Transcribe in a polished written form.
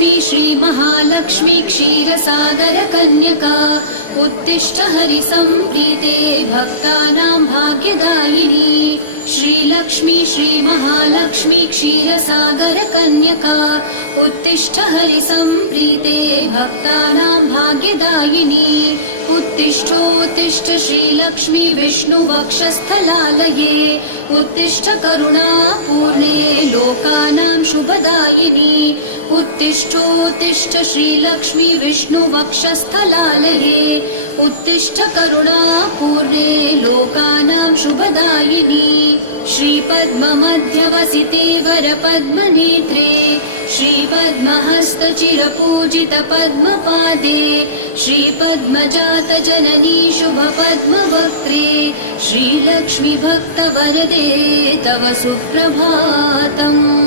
श्रीलक्ष्मी श्रीमहालक्ष्मी क्षीरसागरकन्यका उत्तिष्ठ हरिसम्प्रीते भक्तानां भाग्यदायिनी। श्रीलक्ष्मी श्रीमहालक्ष्मी क्षीरसागरकन्यका उत्तिष्ठ हरिसम्प्रीते भक्तानां भाग्यदायिनी। उत्तिष्ठोत्तिष्ठ श्रीलक्ष्मी विष्णुवक्षस्थलालये उत्तिष्ठ करुणापूर्णे लोकानां शुभदायिनी। उत्तिष्ठोत्तिष्ठ श्रीलक्ष्मी विष्णुवक्षस्थलालये उत्तिष्ठ करुणापूर्णे लोकानां शुभदायिनी। श्रीपद्ममध्यवसिते वरपद्मनेत्रे श्रीपद्महस्तचिरपूजितपद्मपादे श्रीपद्मजातजननी शुभपद्मवक्त्रे श्रीलक्ष्मी भक्तवरदे तव सुप्रभातम्।